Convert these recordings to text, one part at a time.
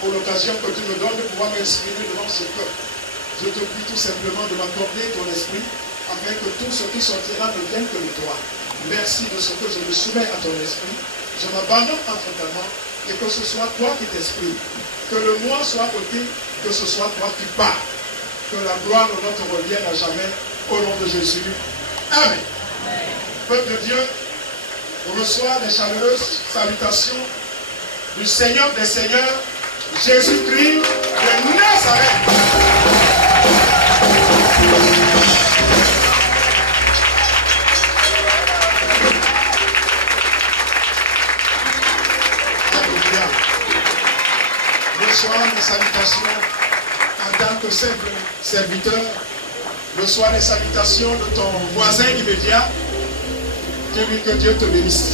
Pour l'occasion que tu me donnes de pouvoir m'exprimer devant ce peuple. Je te prie tout simplement de m'accorder ton esprit afin que tout ce qui sortira ne vienne que de toi. Merci de ce que je me soumets à ton esprit. Je m'abandonne entre ta main et que ce soit toi qui t'exprimes. Que le moi soit ôté, que ce soit toi qui parles. Que la gloire de notre revienne à jamais au nom de Jésus. Amen. Peuple de Dieu, reçoit les chaleureuses salutations du Seigneur des Seigneurs, Jésus-Christ de Nazareth. Alléluia. Reçois les salutations en tant que simple serviteur. Reçois les salutations de ton voisin immédiat. Que Dieu te bénisse.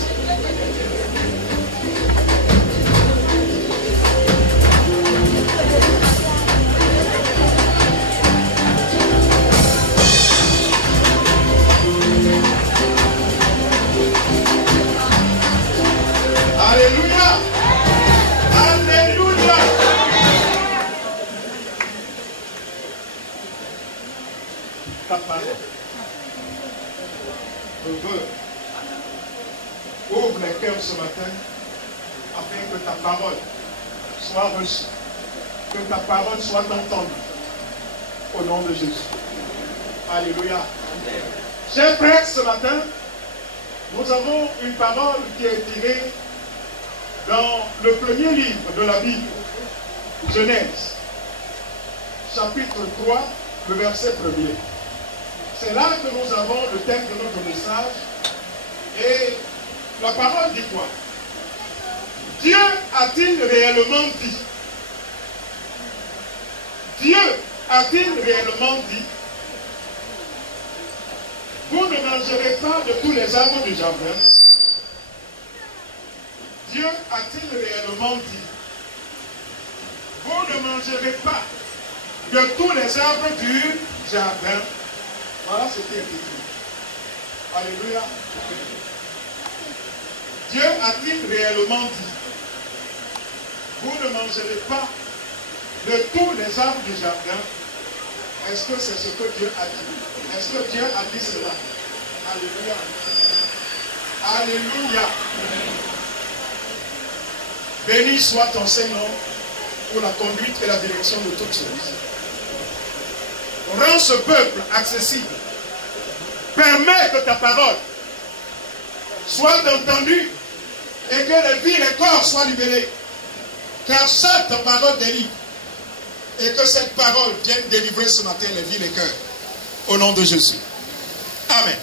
Alléluia. Alléluia. Papa, je veux ouvre les cœurs ce matin afin que ta parole soit reçue, que ta parole soit entendue au nom de Jésus. Alléluia. Chers frères, ce matin, nous avons une parole qui est tirée dans le premier livre de la Bible, Genèse, chapitre 3, le verset 1er. C'est là que nous avons le thème de notre message. Et la parole dit quoi? Dieu a-t-il réellement dit? Dieu a-t-il réellement dit? Vous ne mangerez pas de tous les arbres du jardin. Dieu a-t-il réellement dit? Vous ne mangerez pas de tous les arbres du jardin. Voilà ce qui est écrit. Alléluia. Dieu a-t-il réellement dit? Vous ne mangerez pas de tous les arbres du jardin. Est-ce que c'est ce que Dieu a dit? Est-ce que Dieu a dit cela? Alléluia. Alléluia. Béni soit ton Seigneur pour la conduite et la direction de toutes choses. Rends ce peuple accessible. Permets que ta parole soit entendue et que les vies et les corps soient libérés. Car seule ta parole délivre. Et que cette parole vienne délivrer ce matin les vies et les cœurs. Au nom de Jésus. Amen.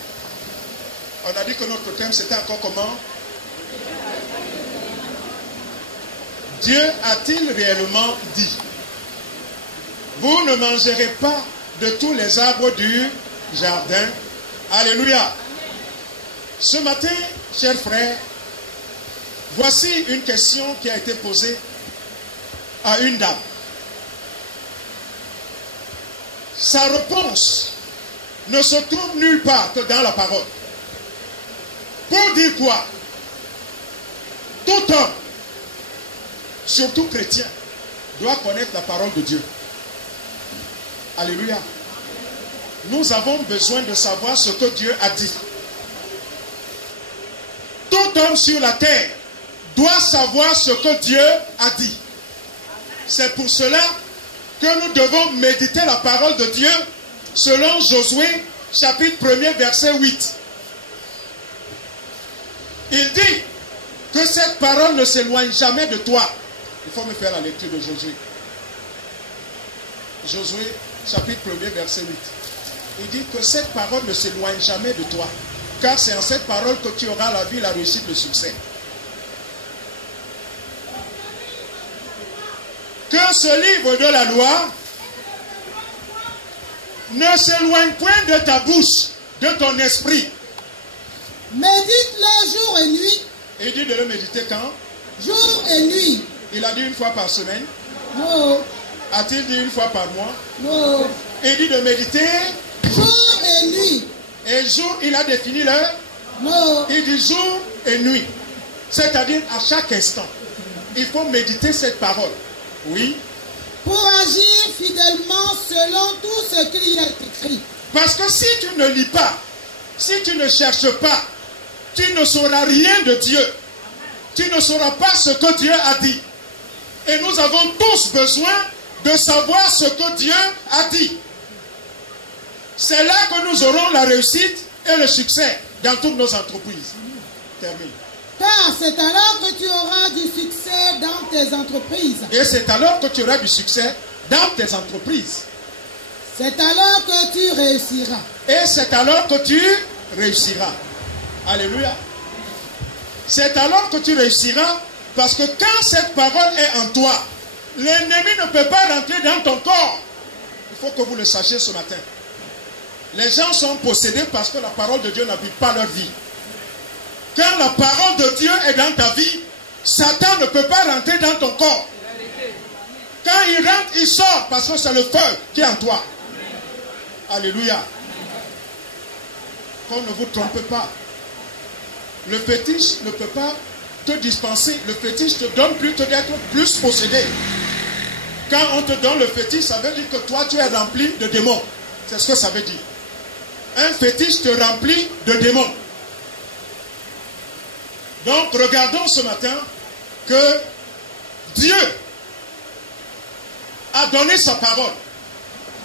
On a dit que notre thème c'était encore comment? Dieu a-t-il réellement dit? Vous ne mangerez pas de tous les arbres du jardin. Alléluia. Ce matin, chers frères, voici une question qui a été posée à une dame. Sa réponse ne se trouve nulle part que dans la parole. Pour dire quoi? Tout homme, surtout chrétien, doit connaître la parole de Dieu. Alléluia. Nous avons besoin de savoir ce que Dieu a dit. Tout homme sur la terre doit savoir ce que Dieu a dit. C'est pour cela que nous devons méditer la parole de Dieu selon Josué, chapitre 1er, verset 8. Il dit que cette parole ne s'éloigne jamais de toi, Il faut me faire la lecture de Josué. Josué, chapitre 1er, verset 8. Il dit que cette parole ne s'éloigne jamais de toi, car c'est en cette parole que tu auras la vie, la réussite, le succès. Que ce livre de la loi ne s'éloigne point de ta bouche, de ton esprit. Médite-le jour et nuit. Il dit de le méditer quand? Jour et nuit. Il a dit une fois par semaine? Non. A-t-il dit une fois par mois? Non. Il dit de méditer jour et nuit. Et jour, il a défini l'heure? Non. Il dit jour et nuit. C'est-à-dire à chaque instant. Il faut méditer cette parole. Oui. Pour agir fidèlement selon tout ce qu'il y a écrit. Parce que si tu ne lis pas, si tu ne cherches pas, tu ne sauras rien de Dieu. Tu ne sauras pas ce que Dieu a dit. Et nous avons tous besoin de savoir ce que Dieu a dit. C'est là que nous aurons la réussite et le succès dans toutes nos entreprises. Termine. Car c'est alors que tu auras du succès dans tes entreprises. Et c'est alors que tu auras du succès dans tes entreprises. C'est alors que tu réussiras. Et c'est alors que tu réussiras. Alléluia. C'est alors que tu réussiras, parce que quand cette parole est en toi, l'ennemi ne peut pas rentrer dans ton corps. Il faut que vous le sachiez ce matin. Les gens sont possédés parce que la parole de Dieu n'habite pas leur vie. Quand la parole de Dieu est dans ta vie, Satan ne peut pas rentrer dans ton corps. Quand il rentre, il sort parce que c'est le feu qui est en toi. Alléluia. Qu'on ne vous trompe pas. Le fétiche ne peut pas te dispenser. Le fétiche te donne plutôt d'être plus possédé. Quand on te donne le fétiche, ça veut dire que toi, tu es rempli de démons. C'est ce que ça veut dire. Un fétiche te remplit de démons. Donc, regardons ce matin que Dieu a donné sa parole.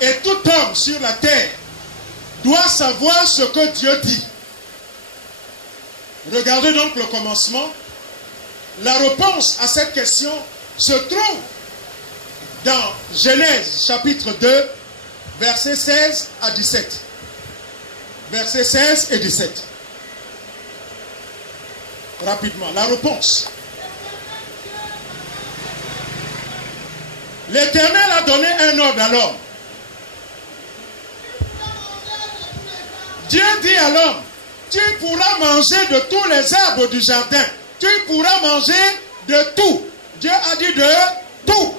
Et tout homme sur la terre doit savoir ce que Dieu dit. Regardez donc le commencement. La réponse à cette question se trouve dans Genèse chapitre 2, versets 16 à 17. Versets 16 et 17. Rapidement, la réponse. L'Éternel a donné un ordre à l'homme. Dieu dit à l'homme, tu pourras manger de tous les arbres du jardin. Tu pourras manger de tout. Dieu a dit de tout.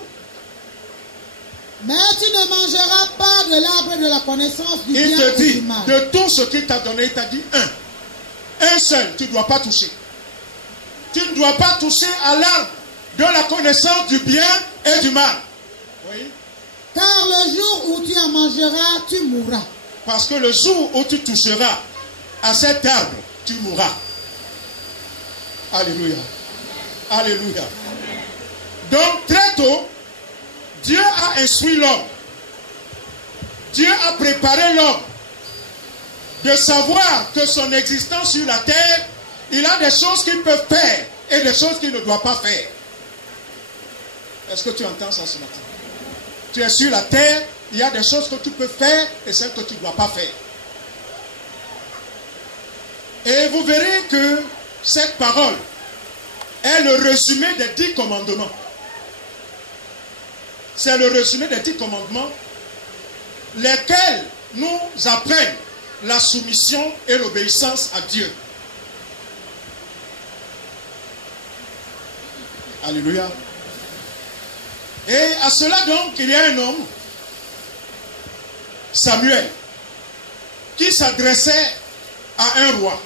Mais tu ne mangeras pas de l'arbre de la connaissance du bien et du mal. Il te dit, de tout ce qu'il t'a donné, il t'a dit un. Un seul, tu ne dois pas toucher. Tu ne dois pas toucher à l'arbre de la connaissance du bien et du mal. Oui. Car le jour où tu en mangeras, tu mourras. Parce que le jour où tu toucheras à cet arbre, tu mourras. Alléluia. Alléluia. Donc très tôt, Dieu a instruit l'homme. Dieu a préparé l'homme de savoir que son existence sur la terre, il a des choses qu'il peut faire et des choses qu'il ne doit pas faire. Est-ce que tu entends ça ce matin? Tu es sur la terre, il y a des choses que tu peux faire et celles que tu ne dois pas faire. Et vous verrez que cette parole est le résumé des 10 commandements. C'est le résumé des 10 commandements, lesquels nous apprennent la soumission et l'obéissance à Dieu. Alléluia. Et à cela donc, il y a un homme, Samuel, qui s'adressait à un roi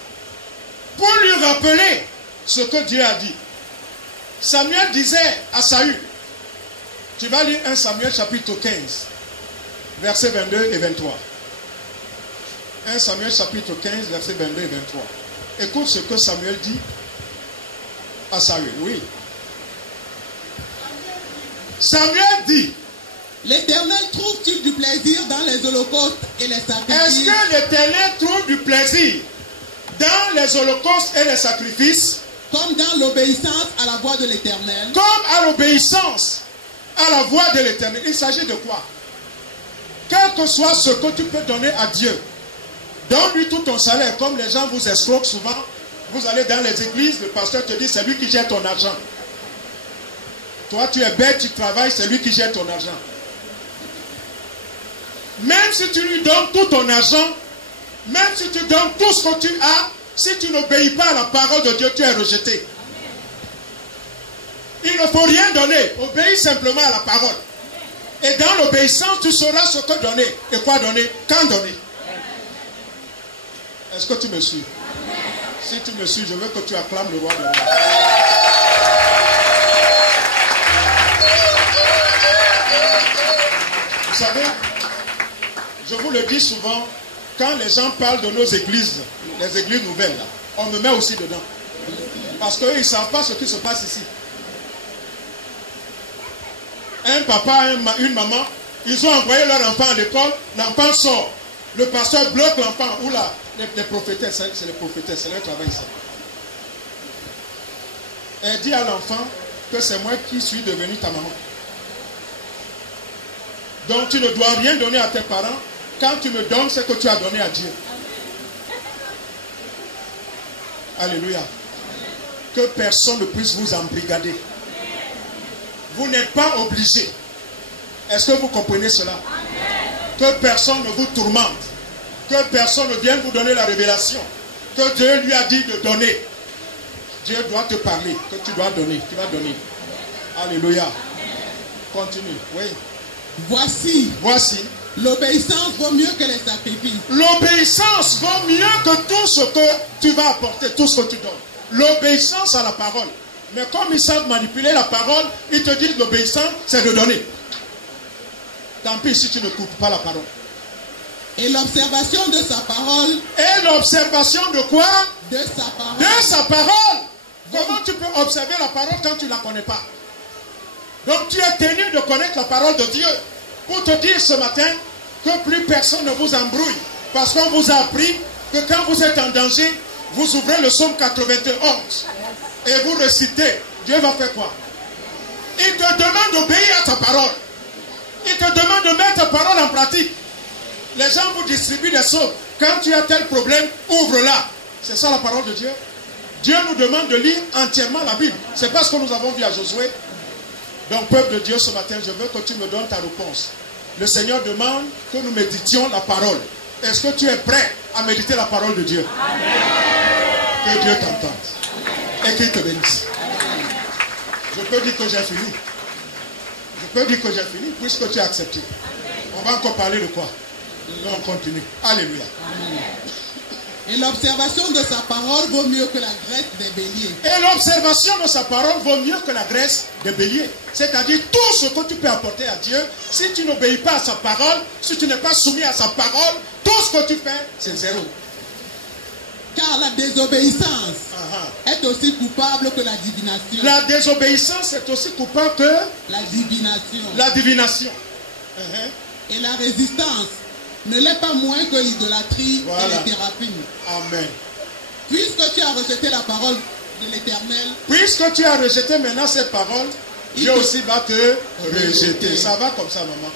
pour lui rappeler ce que Dieu a dit. Samuel disait à Saül, tu vas lire 1 Samuel chapitre 15, versets 22 et 23. 1 Samuel chapitre 15, versets 22 et 23. Écoute ce que Samuel dit à Saül. Oui. Samuel dit, l'Éternel trouve-t-il du plaisir dans les holocaustes et les sacrifices? Est-ce que l'Éternel trouve du plaisir dans les holocaustes et les sacrifices? Comme dans l'obéissance à la voix de l'Éternel. Comme à l'obéissance à la voix de l'Éternel. Il s'agit de quoi? Quel que soit ce que tu peux donner à Dieu, donne-lui tout ton salaire. Comme les gens vous escroquent souvent, vous allez dans les églises, le pasteur te dit c'est lui qui gère ton argent. Toi tu es bête, tu travailles, c'est lui qui gère ton argent. Même si tu lui donnes tout ton argent, même si tu donnes tout ce que tu as, si tu n'obéis pas à la parole de Dieu, tu es rejeté. Il ne faut rien donner, obéis simplement à la parole. Et dans l'obéissance, tu sauras ce que donner et quoi donner, quand donner. Est-ce que tu me suis? Si tu me suis, je veux que tu acclames le roi de roi. Vous savez, je vous le dis souvent, quand les gens parlent de nos églises, les églises nouvelles, là, on me met aussi dedans. Parce qu'eux, ils ne savent pas ce qui se passe ici. Un papa, une maman, ils ont envoyé leur enfant à l'école, l'enfant sort. Le pasteur bloque l'enfant. Ou là, les prophétesses, c'est les prophétesses, c'est leur travail ça. Elle dit à l'enfant que c'est moi qui suis devenu ta maman. Donc tu ne dois rien donner à tes parents. Quand tu me donnes, c'est que tu as donné à Dieu. Alléluia. Que personne ne puisse vous embrigader. Vous n'êtes pas obligé. Est-ce que vous comprenez cela? Que personne ne vous tourmente. Que personne ne vienne vous donner la révélation. Que Dieu lui a dit de donner. Dieu doit te parler. Que tu dois donner. Tu vas donner. Alléluia. Continue. Oui. Voici. L'obéissance vaut mieux que les sacrifices. L'obéissance vaut mieux que tout ce que tu vas apporter, tout ce que tu donnes. L'obéissance à la parole. Mais comme ils savent manipuler la parole, ils te disent l'obéissance, c'est de donner. Tant pis si tu ne coupes pas la parole. Et l'observation de sa parole. Et l'observation de quoi? De sa parole. De sa parole. Comment tu peux observer la parole quand tu ne la connais pas? Donc tu es tenu de connaître la parole de Dieu. Pour te dire ce matin que plus personne ne vous embrouille. Parce qu'on vous a appris que quand vous êtes en danger, vous ouvrez le psaume 91 et vous récitez. Dieu va faire quoi? Il te demande d'obéir à ta parole. Il te demande de mettre ta parole en pratique. Les gens vous distribuent des psaumes. Quand tu as tel problème, ouvre-la. C'est ça la parole de Dieu. Dieu nous demande de lire entièrement la Bible. C'est pas ce que nous avons vu à Josué. Donc, peuple de Dieu, ce matin, je veux que tu me donnes ta réponse. Le Seigneur demande que nous méditions la parole. Est-ce que tu es prêt à méditer la parole de Dieu? Amen. Que Dieu t'entende. Et qu'il te bénisse. Amen. Je peux dire que j'ai fini. Je peux dire que j'ai fini puisque tu as accepté. Amen. On va encore parler de quoi? Non, on continue. Alléluia. Amen. Et l'observation de sa parole vaut mieux que la graisse des béliers. Et l'observation de sa parole vaut mieux que la graisse des béliers. C'est-à-dire tout ce que tu peux apporter à Dieu, si tu n'obéis pas à sa parole, si tu n'es pas soumis à sa parole, tout ce que tu fais, c'est zéro. Car la désobéissance est aussi coupable que la divination. La désobéissance est aussi coupable que la divination. La divination. Et la résistance ne l'est pas moins que l'idolâtrie et les thérapies. Amen. Puisque tu as rejeté la parole de l'Éternel. Puisque tu as rejeté maintenant cette parole, Dieu aussi va te rejeter. Ça va comme ça, maman.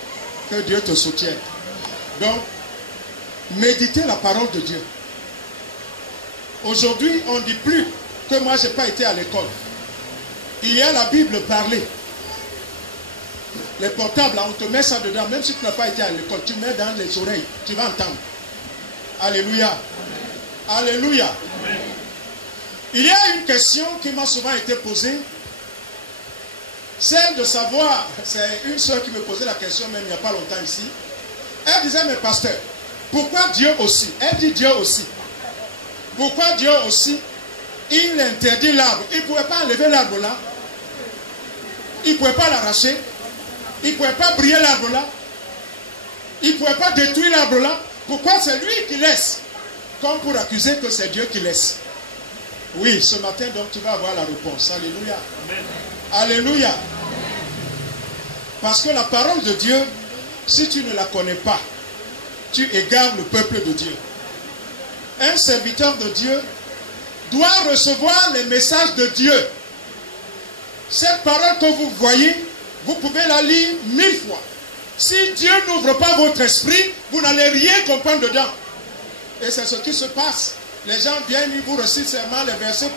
Que Dieu te soutienne. Donc, méditez la parole de Dieu. Aujourd'hui, on ne dit plus que moi, je n'ai pas été à l'école. Il y a la Bible parlée. Les portables, là, on te met ça dedans. Même si tu n'as pas été à l'école, tu mets dans les oreilles. Tu vas entendre. Alléluia. Amen. Alléluia. Amen. Il y a une question qui m'a souvent été posée. Celle de savoir, c'est une soeur qui me posait la question même il n'y a pas longtemps ici. Elle disait, mais pasteur, pourquoi Dieu aussi? Elle dit Dieu aussi. Pourquoi Dieu aussi, il interdit l'arbre? Il ne pouvait pas enlever l'arbre là. Il ne pouvait pas l'arracher. Il ne pouvait pas briller l'arbre là. Il ne pouvait pas détruire l'arbre là. Pourquoi c'est lui qui laisse? Comme pour accuser que c'est Dieu qui laisse. Oui, ce matin, donc tu vas avoir la réponse. Alléluia. Amen. Alléluia. Amen. Parce que la parole de Dieu, si tu ne la connais pas, tu égares le peuple de Dieu. Un serviteur de Dieu doit recevoir les messages de Dieu. Cette parole que vous voyez, vous pouvez la lire 1000 fois. Si Dieu n'ouvre pas votre esprit, vous n'allez rien comprendre dedans. Et c'est ce qui se passe. Les gens viennent, ils vous récitent seulement les versets,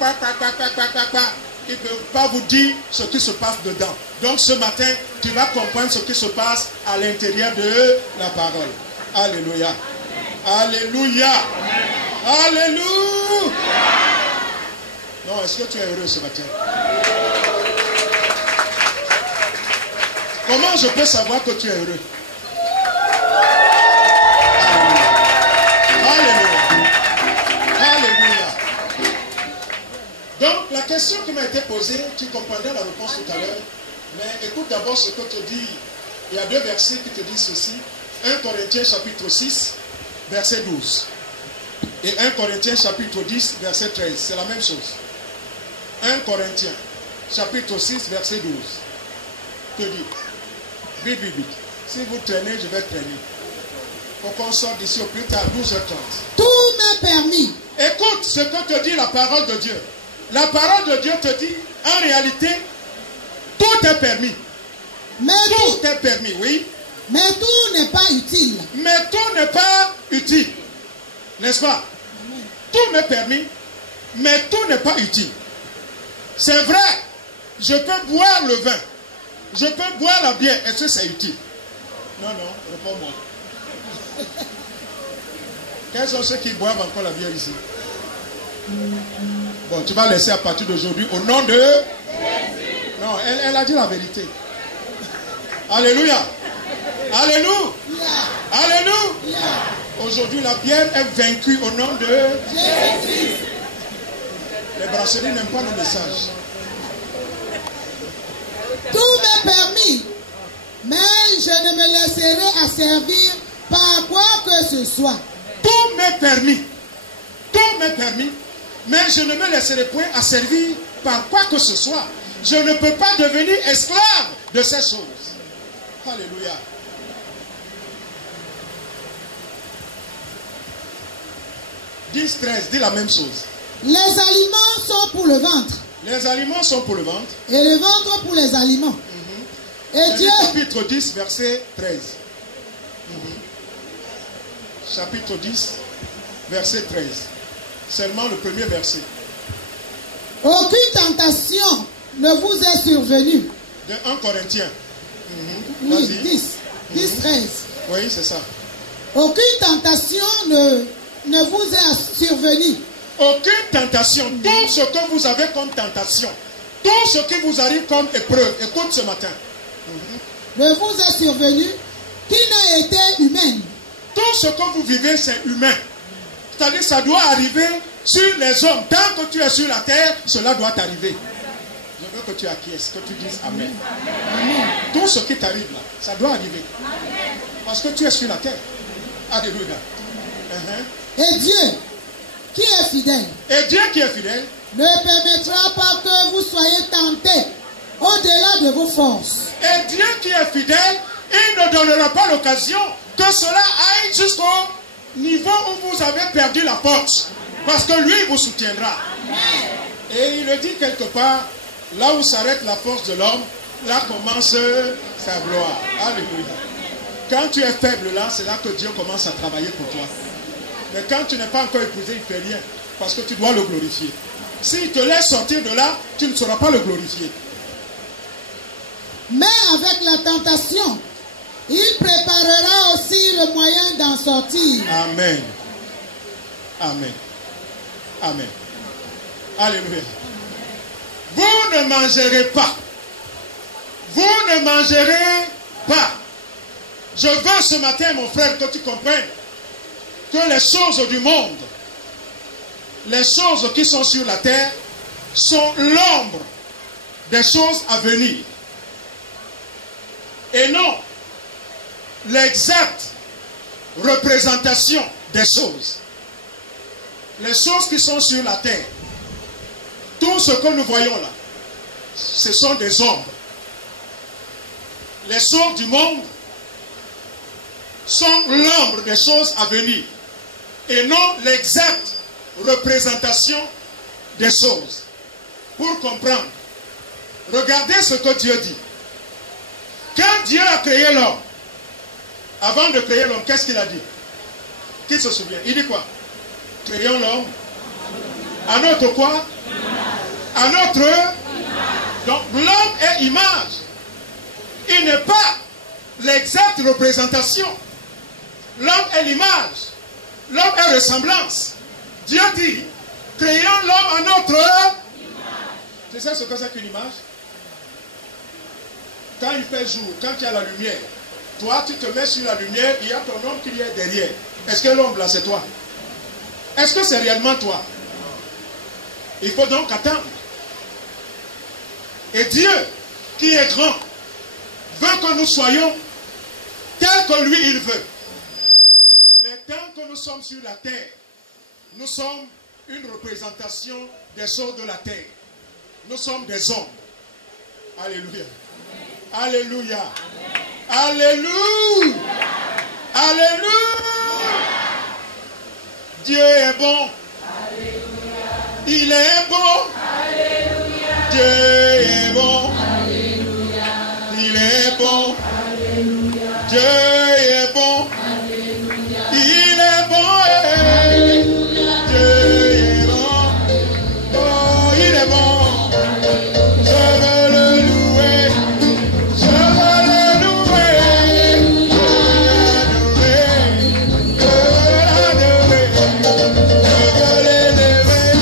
ils ne peuvent pas vous dire ce qui se passe dedans. Donc ce matin, tu vas comprendre ce qui se passe à l'intérieur de la parole. Alléluia. Alléluia. Alléluia. Non, est-ce que tu es heureux ce matin? Comment je peux savoir que tu es heureux? Alléluia. Alléluia. Donc, la question qui m'a été posée, tu comprendras la réponse tout à l'heure. Mais écoute d'abord ce que te dit. Il y a 2 versets qui te disent ceci. 1 Corinthiens chapitre 6, verset 12. Et 1 Corinthiens chapitre 10, verset 13. C'est la même chose. 1 Corinthiens chapitre 6, verset 12. Te dit. Vite, vite, vite. Si vous traînez, je vais traîner. Faut qu'on sorte d'ici au plus tard, 12h30. Tout m'est permis. Écoute ce que te dit la parole de Dieu. La parole de Dieu te dit, en réalité, tout est permis. Mais Tout est permis, oui. Mais tout n'est pas utile. Mais tout n'est pas utile. N'est-ce pas? Tout m'est permis, mais tout n'est pas utile. C'est vrai, je peux boire le vin. Je peux boire la bière. Est-ce que c'est utile? Non, non, réponds-moi. Quels sont ceux qui boivent encore la bière ici? Bon, tu vas laisser à partir d'aujourd'hui au nom de... Non, elle a dit la vérité. Alléluia. Alléluia. Alléluia. Aujourd'hui, la bière est vaincue au nom de... Jésus. Les bracelets n'aiment pas le message. Tout m'est permis, mais je ne me laisserai asservir par quoi que ce soit. Tout m'est permis. Tout m'est permis, mais je ne me laisserai point asservir par quoi que ce soit. Je ne peux pas devenir esclave de ces choses. Alléluia. « 10-13, dis la même chose. Les aliments sont pour le ventre. Les aliments sont pour le ventre. Et le ventre pour les aliments. Et Dieu... Chapitre 10, verset 13. Chapitre 10, verset 13. Seulement le premier verset. Aucune tentation ne vous est survenue. De 1 Corinthiens. Oui, 10, 13. Oui, c'est ça. Aucune tentation ne vous est survenue. Aucune tentation. Tout ce que vous avez comme tentation, tout ce qui vous arrive comme épreuve, écoute ce matin. Ne vous est survenu qui n'a été humaine. Tout ce que vous vivez, c'est humain. C'est-à-dire ça doit arriver sur les hommes. Tant que tu es sur la terre, cela doit t'arriver. Je veux que tu acquiesces, que tu dises Amen. Amen. Tout ce qui t'arrive là, ça doit arriver. Parce que tu es sur la terre. Alléluia. Et Dieu, qui est fidèle, et Dieu qui est fidèle, ne permettra pas que vous soyez tentés au-delà de vos forces. Et Dieu qui est fidèle, il ne donnera pas l'occasion que cela aille jusqu'au niveau où vous avez perdu la force. Parce que lui vous soutiendra. Et il le dit quelque part, là où s'arrête la force de l'homme, là commence sa gloire. Alléluia. Quand tu es faible là, c'est là que Dieu commence à travailler pour toi. Mais quand tu n'es pas encore épousé, il ne fait rien. Parce que tu dois le glorifier. S'il te laisse sortir de là, tu ne sauras pas le glorifier. Mais avec la tentation, il préparera aussi le moyen d'en sortir. Amen. Amen. Amen. Alléluia. Vous ne mangerez pas. Vous ne mangerez pas. Je veux ce matin, mon frère, que tu comprennes que les choses du monde, les choses qui sont sur la terre, sont l'ombre des choses à venir. Et non l'exacte représentation des choses. Les choses qui sont sur la terre, tout ce que nous voyons là, ce sont des ombres. Les choses du monde sont l'ombre des choses à venir et non l'exacte représentation des choses pour comprendre. Regardez ce que Dieu dit. Quand Dieu a créé l'homme, avant de créer l'homme, qu'est-ce qu'il a dit? Qui se souvient? Il dit quoi? Créons l'homme. À notre quoi? À notre. Donc l'homme est image. Il n'est pas l'exacte représentation. L'homme est l'image. L'homme est ressemblance. Dieu dit, créons l'homme à notre image. Tu sais ce que c'est qu'une image? Quand il fait jour, quand il y a la lumière, toi tu te mets sur la lumière, il y a ton homme qui est derrière. Est-ce que l'ombre là c'est toi? Est-ce que c'est réellement toi? Il faut donc attendre. Et Dieu, qui est grand, veut que nous soyons tels que lui il veut. Mais tant que nous sommes sur la terre, nous sommes une représentation des choses de la terre. Nous sommes des hommes. Alléluia. Alléluia. Alléluia. Alléluia. Dieu est bon. Il est bon. Dieu est bon. Il est bon. Dieu est bon. Il est bon. Dieu est bon. Oh, il est bon. Je veux le louer. Je veux le louer. Je veux l'adorer. Je veux l'élever.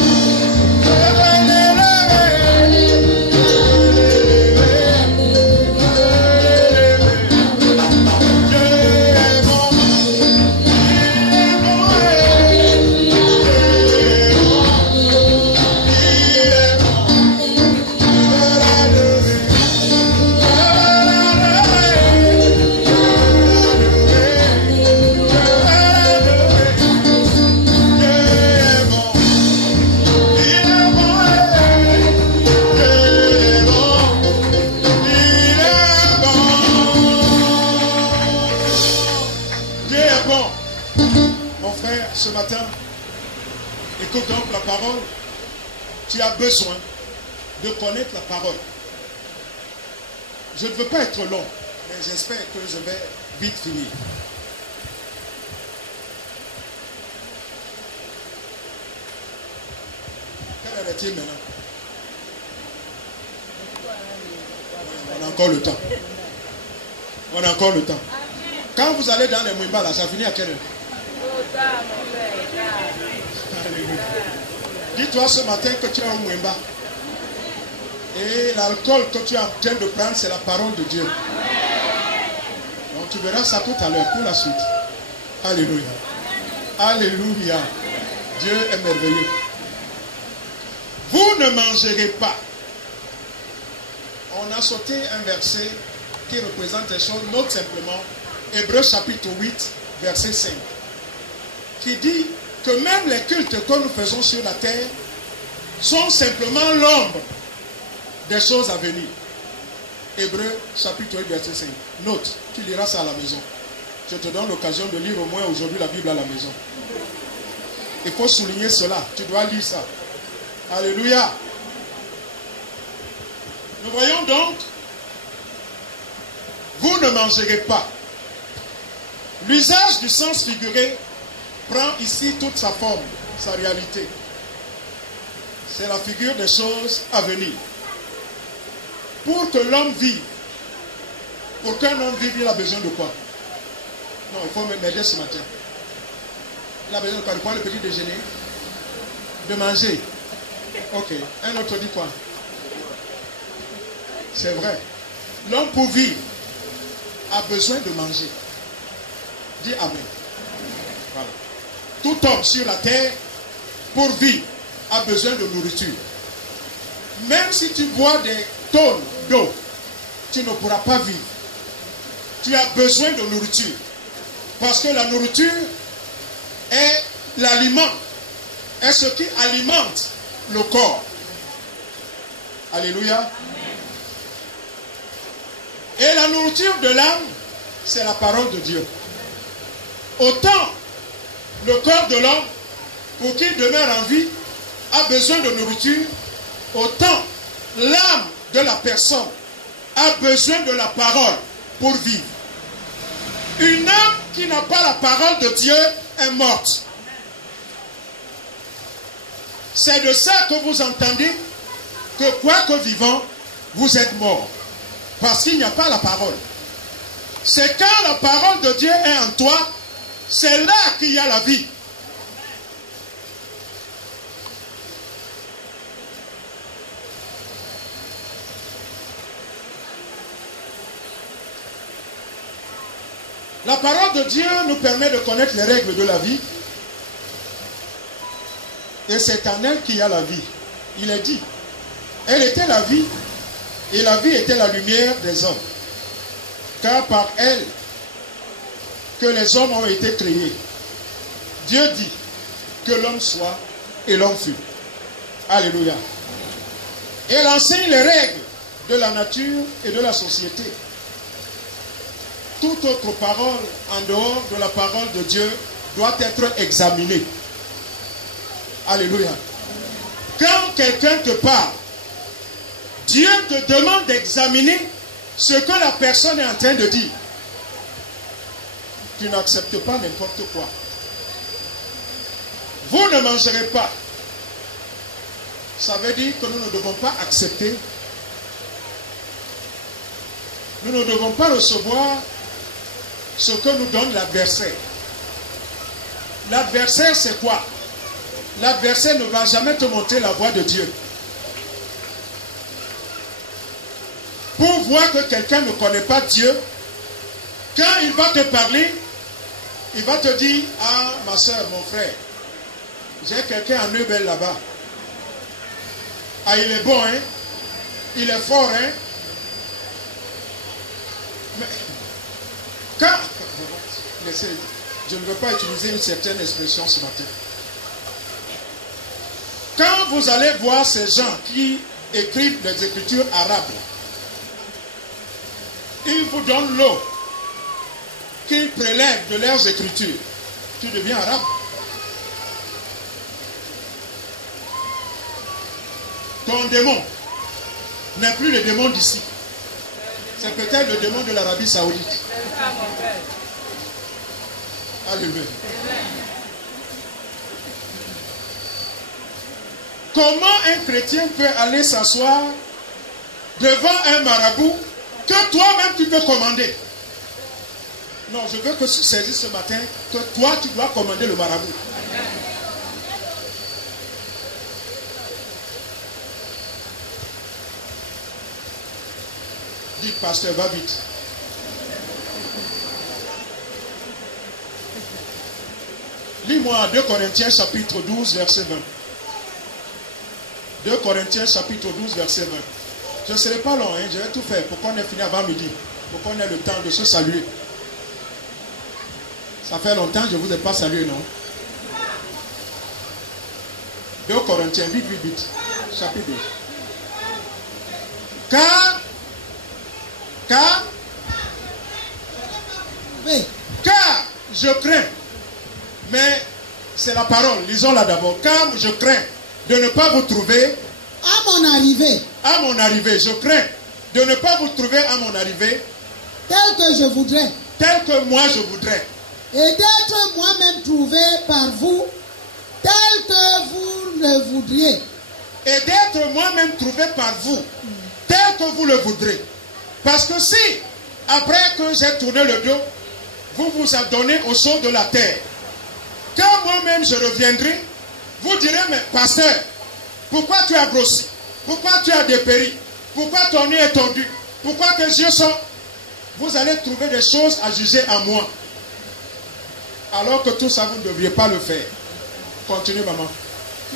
Je veux l'élever. Dieu est bon. Mon frère, ce matin, écoute donc la parole. Tu as besoin de connaître la parole. Je ne veux pas être long, mais j'espère que je vais vite finir. Quelle heure est-il maintenant? On a encore le temps. On a encore le temps. Quand vous allez dans les Mwimba, là, ça finit à quelle heure? Alléluia. Dis-toi ce matin que tu es un Mwimba. Et l'alcool que tu es en train de prendre, c'est la parole de Dieu. Donc tu verras ça tout à l'heure pour la suite. Alléluia. Alléluia. Dieu est merveilleux. Vous ne mangerez pas. On a sauté un verset qui représente les choses, note simplement Hébreux chapitre 8, verset 5, qui dit que même les cultes que nous faisons sur la terre sont simplement l'ombre des choses à venir. Hébreux chapitre 8, verset 5. Note, tu liras ça à la maison. Je te donne l'occasion de lire au moins aujourd'hui la Bible à la maison. Il faut souligner cela. Tu dois lire ça. Alléluia. Nous voyons donc, vous ne mangerez pas. L'usage du sens figuré prend ici toute sa forme, sa réalité. C'est la figure des choses à venir. Pour que l'homme vive, pour qu'un homme vive, il a besoin de quoi? Non, il faut m'aider ce matin. Il a besoin de quoi? De prendre le petit déjeuner? De manger? Ok. Un autre dit quoi? C'est vrai. L'homme pour vivre a besoin de manger. Dis amen. Voilà. Tout homme sur la terre, pour vivre, a besoin de nourriture. Même si tu bois des tonnes d'eau, tu ne pourras pas vivre. Tu as besoin de nourriture. Parce que la nourriture est l'aliment, est ce qui alimente le corps. Alléluia. Et la nourriture de l'âme, c'est la parole de Dieu. Autant le corps de l'homme, pour qu'il demeure en vie, a besoin de nourriture, autant l'âme de la personne a besoin de la parole pour vivre. Une âme qui n'a pas la parole de Dieu est morte. C'est de ça que vous entendez que quoique vivant, vous êtes mort. Parce qu'il n'y a pas la parole. C'est quand la parole de Dieu est en toi, c'est là qu'il y a la vie. La parole de Dieu nous permet de connaître les règles de la vie. Et c'est en elle qu'il y a la vie. Il est dit, elle était la vie, et la vie était la lumière des hommes. Car par elle que les hommes ont été créés. Dieu dit que l'homme soit, et l'homme fut. Alléluia. Elle enseigne les règles de la nature et de la société. Toute autre parole en dehors de la parole de Dieu doit être examinée. Alléluia. Quand quelqu'un te parle, Dieu te demande d'examiner ce que la personne est en train de dire. Tu n'acceptes pas n'importe quoi. Vous ne mangerez pas. Ça veut dire que nous ne devons pas accepter. Nous ne devons pas recevoir ce que nous donne l'adversaire. L'adversaire, c'est quoi? L'adversaire ne va jamais te montrer la voie de Dieu. Pour voir que quelqu'un ne connaît pas Dieu, quand il va te parler, il va te dire, ah, ma soeur, mon frère, j'ai quelqu'un en Neubel là-bas. Ah, il est bon, hein? Il est fort, hein? Mais quand... Je ne veux pas utiliser une certaine expression ce matin. Quand vous allez voir ces gens qui écrivent les écritures arabes, ils vous donnent l'eau qu'ils prélèvent de leurs écritures. Tu deviens arabe. Ton démon n'est plus le démon d'ici. C'est peut-être le démon de l'Arabie Saoudite. Alléluia. Comment un chrétien peut aller s'asseoir devant un marabout que toi-même tu peux commander? Non, je veux que tu saisisses ce matin que toi tu dois commander le marabout. Dis, pasteur, va vite. Lis-moi 2 Corinthiens chapitre 12 verset 20. 2 Corinthiens chapitre 12 verset 20. Je ne serai pas long, hein, je vais tout faire pour qu'on ait fini avant midi. Pour qu'on ait le temps de se saluer. Ça fait longtemps que je ne vous ai pas salué, non? 2 Corinthiens, vite, vite, vite. Chapitre 12. Car je crains, mais c'est la parole, lisons-la d'abord. Car je crains de ne pas vous trouver à mon arrivée. À mon arrivée, je crains de ne pas vous trouver à mon arrivée Tel que je voudrais. Tel que moi je voudrais. Et d'être moi-même trouvé par vous, tel que vous le voudriez. Et d'être moi-même trouvé par vous, tel que vous le voudrez. Parce que si, après que j'ai tourné le dos, vous vous adonnez au son de la terre, quand moi-même je reviendrai, vous direz, mais pasteur, pourquoi tu as grossi? Pourquoi tu as dépéri? Pourquoi ton nez est tordu? Pourquoi tes yeux sont... Vous allez trouver des choses à juger à moi. Alors que tout ça, vous ne devriez pas le faire. Continue, maman.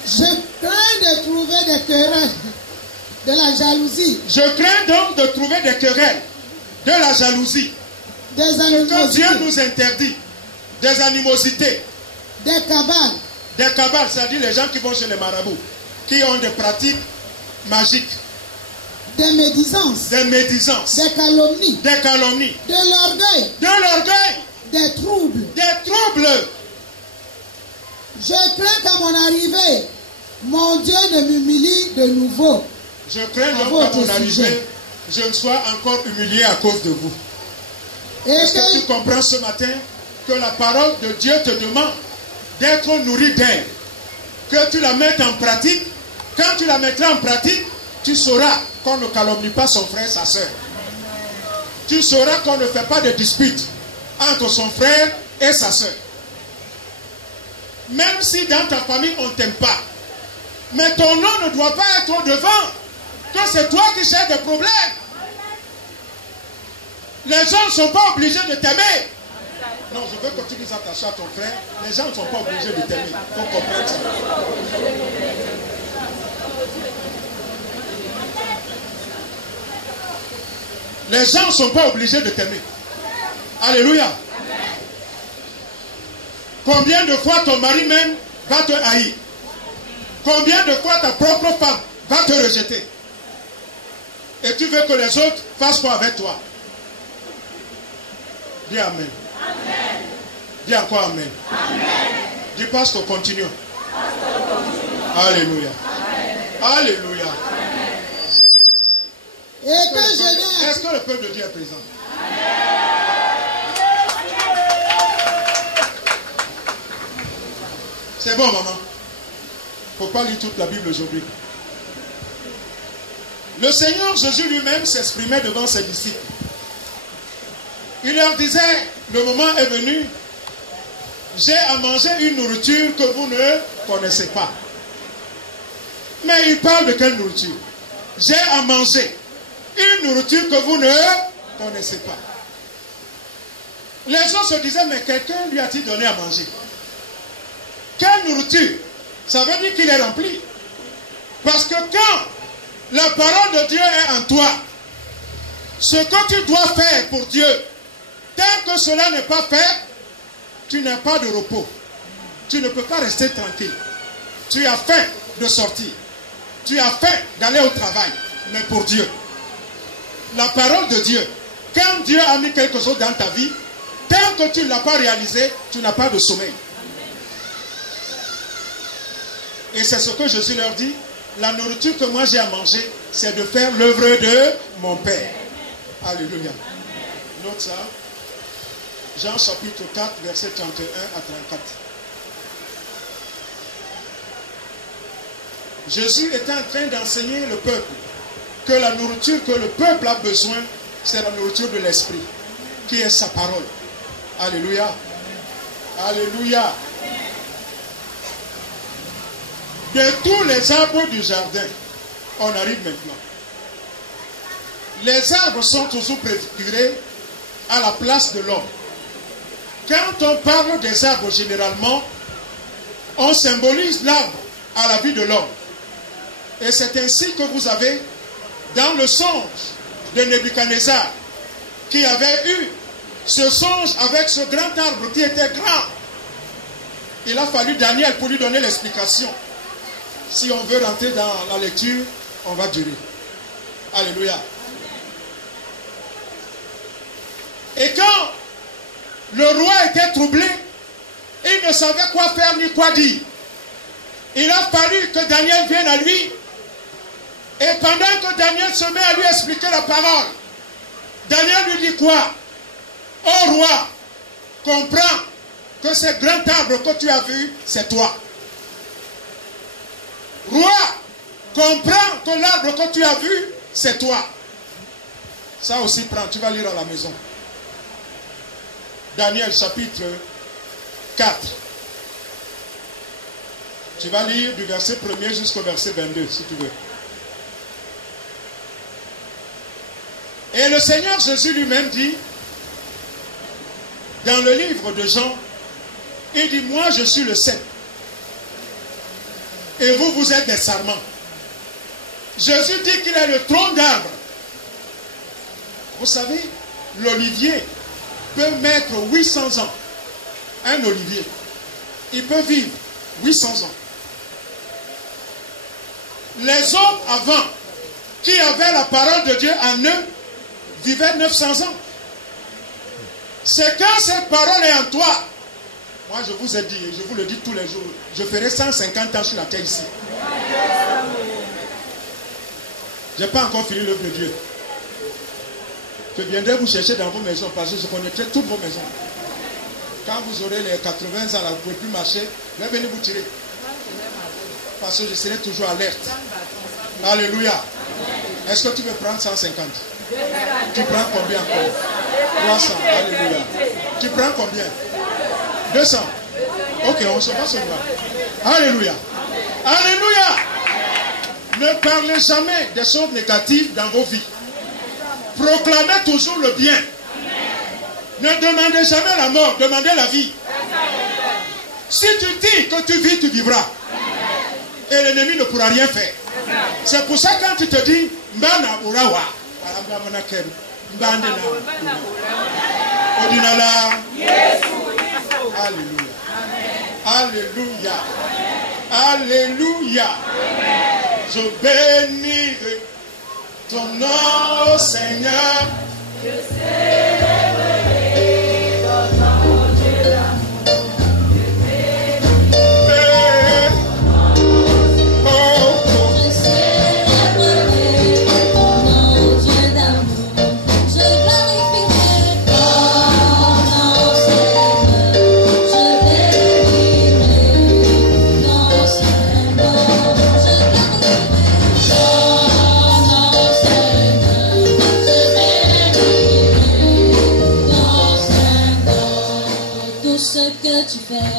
Je crains de trouver des querelles, de la jalousie. Je crains donc de trouver des querelles, de la jalousie. Des animosités. Que Dieu nous interdit. Des animosités. Des cabales. Des cabales, c'est-à-dire les gens qui vont chez les marabouts, qui ont des pratiques magiques. Des médisances. Des médisances. Des calomnies. Des calomnies. De l'orgueil. De l'orgueil. Des troubles. Des troubles. Je crains qu'à mon arrivée, mon Dieu ne m'humilie de nouveau. Je crains donc qu'à mon arrivée, je ne sois encore humilié à cause de vous. Est-ce que tu comprends ce matin que la parole de Dieu te demande d'être nourri d'elle, que tu la mettes en pratique? Quand tu la mettras en pratique, tu sauras qu'on ne calomnie pas son frère, sa soeur. Tu sauras qu'on ne fait pas de dispute entre son frère et sa soeur. Même si dans ta famille on ne t'aime pas, mais ton nom ne doit pas être au devant, que c'est toi qui cherches des problèmes. Les gens ne sont pas obligés de t'aimer. Non, je veux que tu dises attaché à ton frère. Les gens ne sont pas obligés de t'aimer. Il faut comprendre ça. Les gens ne sont pas obligés de t'aimer. Alléluia. Combien de fois ton mari même va te haïr? Combien de fois ta propre femme va te rejeter? Et tu veux que les autres fassent quoi avec toi? Dis Amen. Amen. Dis encore Amen. Amen. Dis pasteur, continuons. Alléluia. Amen. Alléluia. Amen. Est-ce que le peuple de Dieu est présent? C'est bon, maman. Il ne faut pas lire toute la Bible aujourd'hui. Le Seigneur Jésus lui-même s'exprimait devant ses disciples. Il leur disait, le moment est venu, j'ai à manger une nourriture que vous ne connaissez pas. Mais il parle de quelle nourriture? J'ai à manger une nourriture que vous ne connaissez pas. Les gens se disaient, mais quelqu'un lui a-t-il donné à manger? Quelle nourriture? Ça veut dire qu'il est rempli. Parce que quand la parole de Dieu est en toi, ce que tu dois faire pour Dieu, tant que cela n'est pas fait, tu n'as pas de repos. Tu ne peux pas rester tranquille. Tu as faim de sortir. Tu as faim d'aller au travail. Mais pour Dieu. La parole de Dieu. Quand Dieu a mis quelque chose dans ta vie, tant que tu ne l'as pas réalisé, tu n'as pas de sommeil. Et c'est ce que Jésus leur dit. La nourriture que moi j'ai à manger, c'est de faire l'œuvre de mon Père. Alléluia. Note ça. Jean chapitre 4, verset 31 à 34. Jésus était en train d'enseigner le peuple que la nourriture que le peuple a besoin, c'est la nourriture de l'esprit, qui est sa parole. Alléluia. Alléluia. De tous les arbres du jardin, on arrive maintenant. Les arbres sont toujours préfigurés à la place de l'homme. Quand on parle des arbres, généralement, on symbolise l'arbre à la vie de l'homme. Et c'est ainsi que vous avez, dans le songe de Nebuchadnezzar, qui avait eu ce songe avec ce grand arbre qui était grand. Il a fallu Daniel pour lui donner l'explication. Si on veut rentrer dans la lecture, on va durer. Alléluia. Et quand le roi était troublé, il ne savait quoi faire ni quoi dire. Il a fallu que Daniel vienne à lui. Et pendant que Daniel se met à lui expliquer la parole, Daniel lui dit quoi? Ô roi, comprends que ce grand arbre que tu as vu, c'est toi. Roi, comprends que l'arbre que tu as vu, c'est toi. Ça aussi prends, tu vas lire à la maison. Daniel chapitre 4. Tu vas lire du verset 1er jusqu'au verset 22, si tu veux. Et le Seigneur Jésus lui-même dit, dans le livre de Jean, il dit, moi je suis le cep. Et vous, vous êtes des sarments. Jésus dit qu'il est le tronc d'arbre. Vous savez, l'olivier peut mettre 800 ans. Un olivier. Il peut vivre 800 ans. Les hommes avant, qui avaient la parole de Dieu en eux, vivaient 900 ans. C'est quand cette parole est en toi Moi, je vous ai dit, et je vous le dis tous les jours, je ferai 150 ans sur la terre ici. Je n'ai pas encore fini l'œuvre de Dieu. Je viendrai vous chercher dans vos maisons parce que je connaîtrai toutes vos maisons. Quand vous aurez les 80 ans, là, vous ne pouvez plus marcher, je vais venir vous tirer. Parce que je serai toujours alerte. Alléluia. Est-ce que tu veux prendre 150? Tu prends combien encore? 300. Alléluia. Tu prends combien? 200. Ok, on se passe au bras. Alléluia. Alléluia. Ne parlez jamais des choses négatives dans vos vies. Proclamez toujours le bien. Ne demandez jamais la mort, demandez la vie. Si tu dis que tu vis, tu vivras. Et l'ennemi ne pourra rien faire. C'est pour ça que quand tu te dis Mbana Urawa, Alléluia. Alléluia. Alléluia. Je bénirai ton nom, Seigneur. Je célébrerai ton nom, Dieu d'amour. Je célébrerai ton nom, Dieu d'amour. Je glorifierai ton nom, Seigneur. Je bénirai ton Seigneur. Je glorifierai ton nom, Seigneur. Je tout ce que tu fais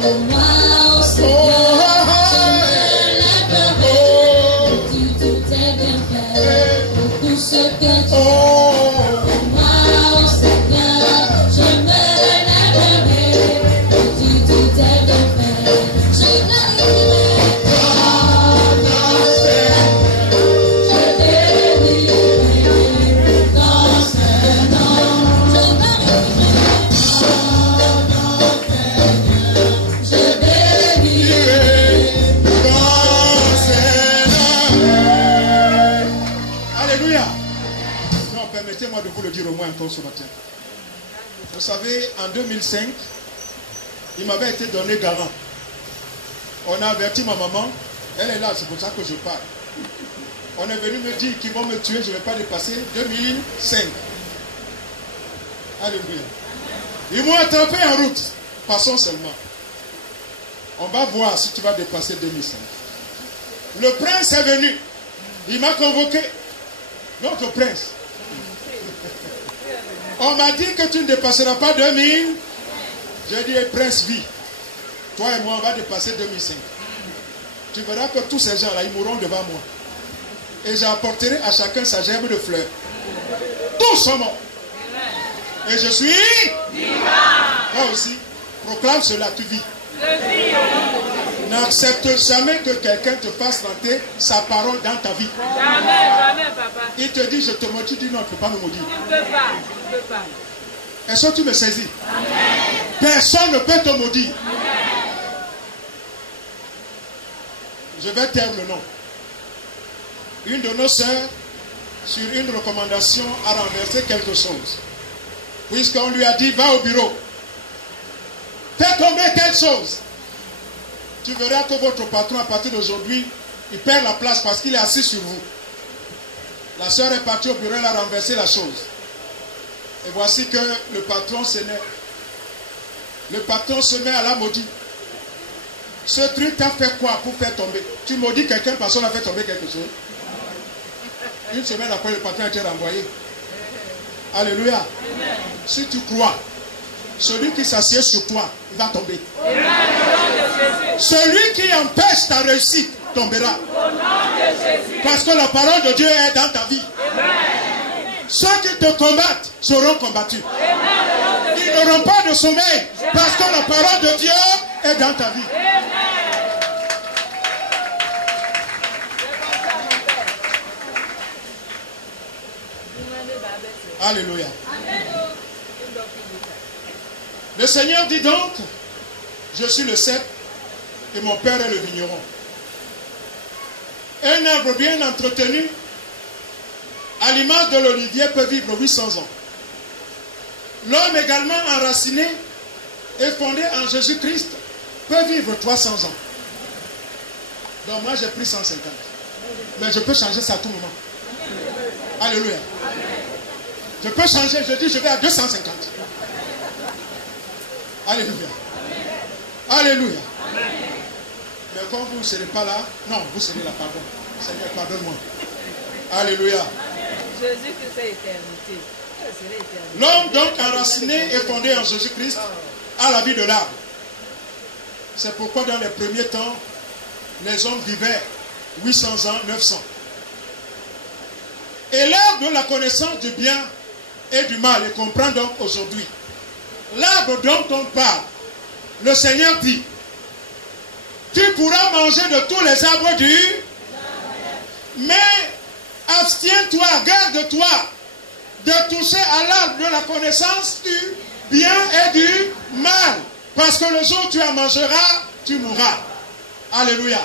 pour moi, oh Seigneur, je me lèverai pour dire tout est bien fait. Pour tout ce que tu fais pour moi, oh Seigneur, je me lèverai pour dire tout est bien fait. Je glorifierai ton nom, Seigneur, je bénirai ton Seigneur, je glorifierai. Alléluia. Non, permettez-moi de vous le dire au moins encore ce matin. Vous savez, en 2005, il m'avait été donné garant. On a averti ma maman, elle est là, c'est pour ça que je parle. On est venu me dire qu'ils vont me tuer, je ne vais pas dépasser 2005. Alléluia. Ils m'ont attrapé en route. Passons seulement. On va voir si tu vas dépasser 2005. Le prince est venu. Il m'a convoqué. Notre prince. On m'a dit que tu ne dépasseras pas 2000. J'ai dit, prince, vis. Toi et moi, on va dépasser 2005. Tu verras que tous ces gens-là, ils mourront devant moi. Et j'apporterai à chacun sa gerbe de fleurs. Tous sont morts. Et je suis vivant. Toi aussi, proclame cela, tu vis. N'accepte jamais que quelqu'un te fasse rentrer sa parole dans ta vie. Jamais, jamais, papa. Il te dit, je te maudis, tu dis non, tu ne peux pas me maudire. Tu ne peux pas, tu ne peux pas. Est-ce que tu me saisis? Amen. Personne ne peut te maudire. Amen. Je vais taire le nom. Une de nos sœurs, sur une recommandation, a renversé quelque chose. Puisqu'on lui a dit, va au bureau. Fais tomber quelque chose. Tu verras que votre patron, à partir d'aujourd'hui, il perd la place parce qu'il est assis sur vous. La sœur est partie au bureau, elle a renversé la chose. Et voici que le patron se met. Le patron se met à la maudire. Ce truc t'a fait quoi pour faire tomber? Tu maudis quelqu'un parce qu'on a fait tomber quelque chose. Une semaine après, le patron a été renvoyé. Alléluia. Amen. Si tu crois, celui qui s'assied sur toi, il va tomber. Amen. Celui qui empêche ta réussite tombera. Parce que la parole de Dieu est dans ta vie. Amen. Ceux qui te combattent seront combattus. Amen. Ils n'auront pas de sommeil parce que la parole de Dieu est dans ta vie. Amen. Alléluia. Amen. Le Seigneur dit donc, je suis le cep et mon père est le vigneron. Un arbre bien entretenu, à l'image de l'olivier, peut vivre 800 ans. L'homme également enraciné et fondée en Jésus-Christ peut vivre 300 ans. Donc moi j'ai pris 150. Mais je peux changer ça à tout moment. Alléluia. Je peux changer, je dis je vais à 250. Alléluia. Alléluia. Mais quand vous ne serez pas là, non, vous serez là, pardon. Seigneur, pardonne-moi. Alléluia. Jésus-Christ est éternité. L'homme donc enraciné et fondé en Jésus-Christ a la vie de l'arbre. C'est pourquoi dans les premiers temps, les hommes vivaient 800 ans, 900. Et l'arbre de la connaissance du bien et du mal, et comprend donc aujourd'hui. L'arbre dont on parle, le Seigneur dit, tu pourras manger de tous les arbres du, mais abstiens-toi, garde-toi de toucher à l'arbre de la connaissance du bien et du mal. Parce que le jour où tu en mangeras, tu mourras. Alléluia.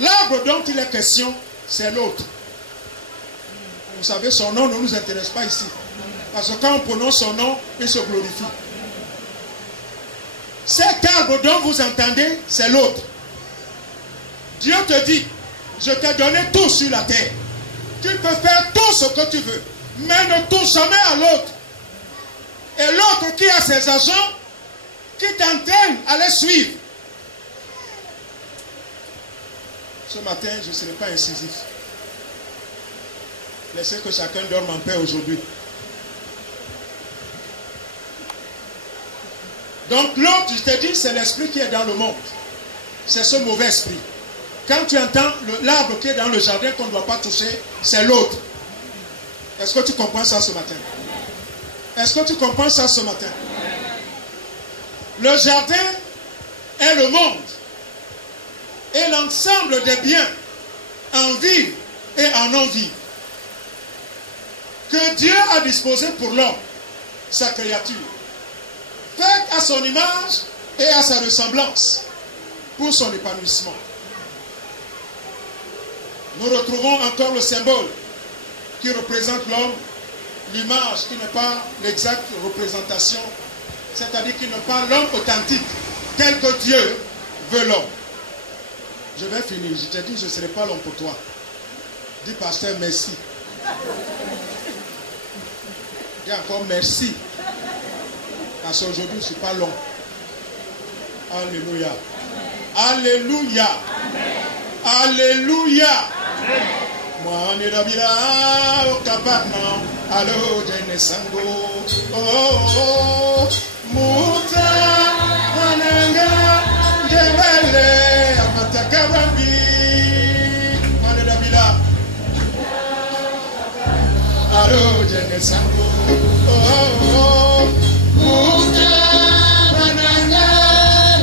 L'arbre dont il est question, c'est l'autre. Vous savez, son nom ne nous intéresse pas ici. Parce que quand on prononce son nom, il se glorifie. Cet arbre dont vous entendez, c'est l'autre. Dieu te dit, je t'ai donné tout sur la terre. Tu peux faire tout ce que tu veux. Mais ne touche jamais à l'autre. Et l'autre qui a ses agents, qui t'entraîne à les suivre. Ce matin, je ne serai pas incisif. Laissez que chacun dorme en paix aujourd'hui. Donc l'autre, je te dis, c'est l'esprit qui est dans le monde. C'est ce mauvais esprit. Quand tu entends l'arbre qui est dans le jardin qu'on ne doit pas toucher, c'est l'autre. Est-ce que tu comprends ça ce matin? Est-ce que tu comprends ça ce matin? Le jardin est le monde. Et l'ensemble des biens en vie et en non-vie que Dieu a disposé pour l'homme, sa créature, faite à son image et à sa ressemblance, pour son épanouissement. Nous retrouvons encore le symbole qui représente l'homme, l'image qui n'est pas l'exacte représentation, c'est-à-dire qui n'est pas l'homme authentique, tel que Dieu veut l'homme. Je vais finir, je te dis, je ne serai pas l'homme pour toi. Dis pasteur, merci. Dis encore merci. Parce qu'aujourd'hui, je ne suis pas long. Alléluia. Alléluia. Alléluia. Moi, on est là, au Capana, allo, Genesango. Oh, oh, Mouta, Ananga, Jebele, Amatakarambi. On est là, allo, Genesango. Oh, oh, Mouta, Ananga,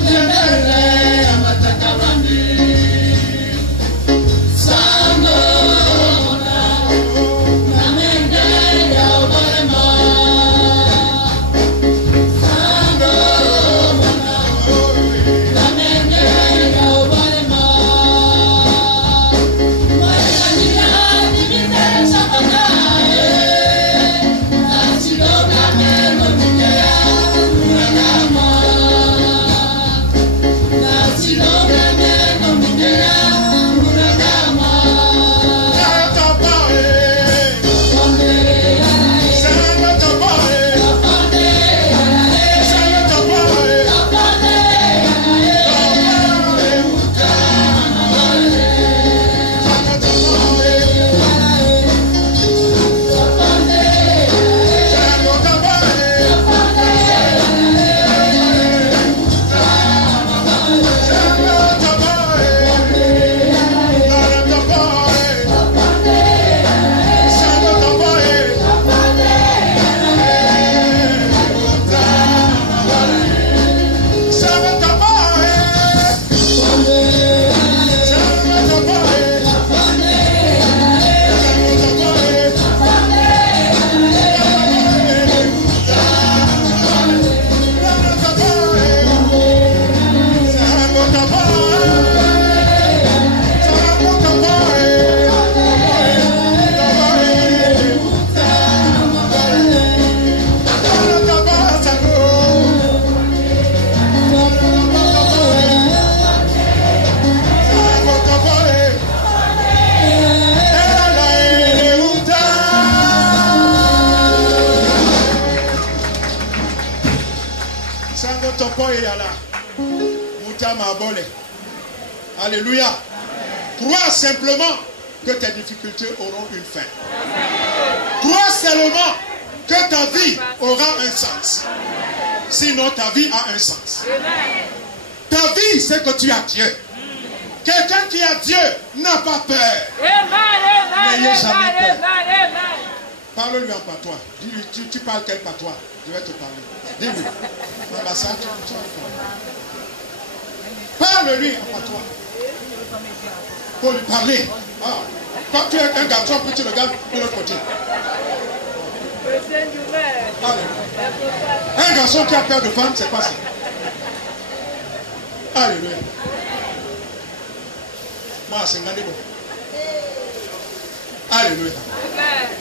Jebele, Amatakarambi. As Alléluia. Crois simplement que tes difficultés auront une fin. Crois seulement que ta vie aura un sens. Sinon, ta vie a un sens. Ta vie, c'est que tu as Dieu. Quelqu'un qui a Dieu n'a pas peur. N'ayez jamais peur. Parle-lui en patois. Dis-lui, tu parles quel patois? Je vais te parler. Dis-lui. L'ambassade, tu vas parler. Parle-lui en patois. Pour lui parler. Ah. Quand tu es un garçon, puis tu regardes de l'autre côté. Un garçon qui a peur de femme, c'est quoi ça? Alléluia. Moi, c'est un bon. Alléluia.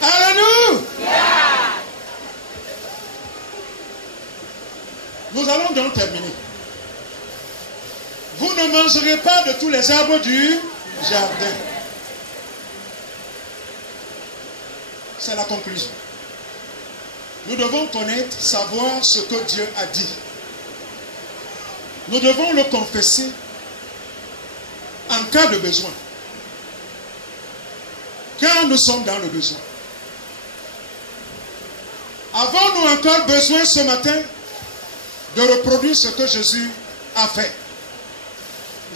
Alléluia. Nous allons donc terminer. Vous ne mangerez pas de tous les arbres du jardin. C'est la conclusion. Nous devons connaître, savoir ce que Dieu a dit. Nous devons le confesser en cas de besoin. Quand nous sommes dans le besoin. Avons-nous encore besoin ce matin de reproduire ce que Jésus a fait?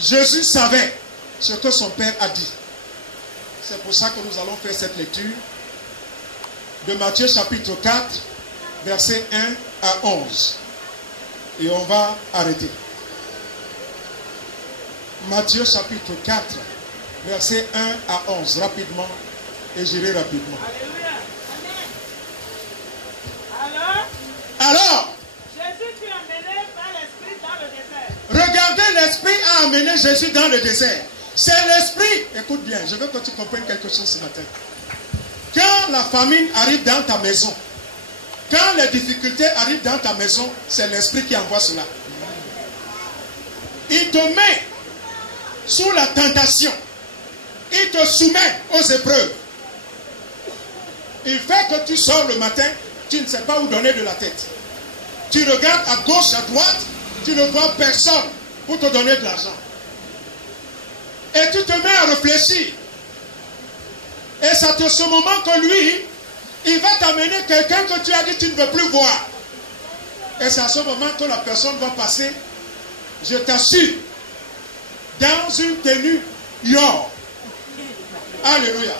Jésus savait ce que son Père a dit. C'est pour ça que nous allons faire cette lecture de Matthieu chapitre 4, versets 1 à 11. Et on va arrêter. Matthieu chapitre 4, versets 1 à 11. Rapidement. Et j'irai rapidement. Alors, Jésus fut emmené par l'Esprit dans le désert. Regardez, l'Esprit a amené Jésus dans le désert. C'est l'Esprit. Écoute bien, je veux que tu comprennes quelque chose ce matin. Quand la famine arrive dans ta maison, quand les difficultés arrivent dans ta maison, c'est l'Esprit qui envoie cela. Il te met sous la tentation. Il te soumet aux épreuves. Il fait que tu sors le matin, tu ne sais pas où donner de la tête. Tu regardes à gauche, à droite, tu ne vois personne pour te donner de l'argent. Et tu te mets à réfléchir. Et c'est à ce moment que lui, il va t'amener quelqu'un que tu as dit tu ne veux plus voir. Et c'est à ce moment que la personne va passer, je t'assure, dans une tenue yor. Alléluia.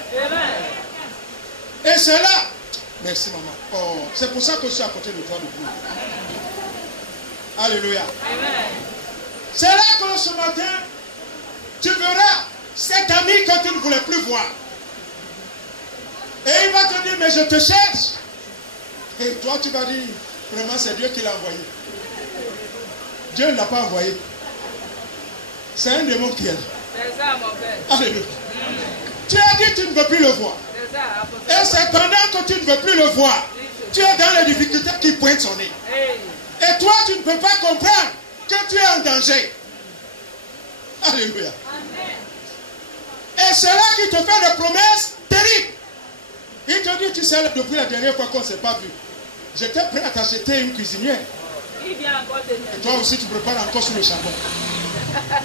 Et c'est là. Merci maman. Oh, c'est pour ça que je suis à côté de toi debout. Alléluia. C'est là que ce matin, tu verras cet ami que tu ne voulais plus voir. Et il va te dire, mais je te cherche. Et toi, tu vas dire, vraiment, c'est Dieu qui l'a envoyé. Dieu ne l'a pas envoyé. C'est un démon qui est là. C'est ça, mon père. Alléluia. Tu as dit, tu ne veux plus le voir. C'est ça, Et c'est pendant que tu ne veux plus le voir, tu es dans les difficultés qui pointent son nez. Et toi, tu ne peux pas comprendre que tu es en danger. Alléluia. Et c'est là qu'il te fait des promesses terribles. Il te dit, tu sais, depuis la dernière fois qu'on ne s'est pas vu, j'étais prêt à t'acheter une cuisinière. Il vient encore te Et toi aussi, tu prépares encore sur le charbon.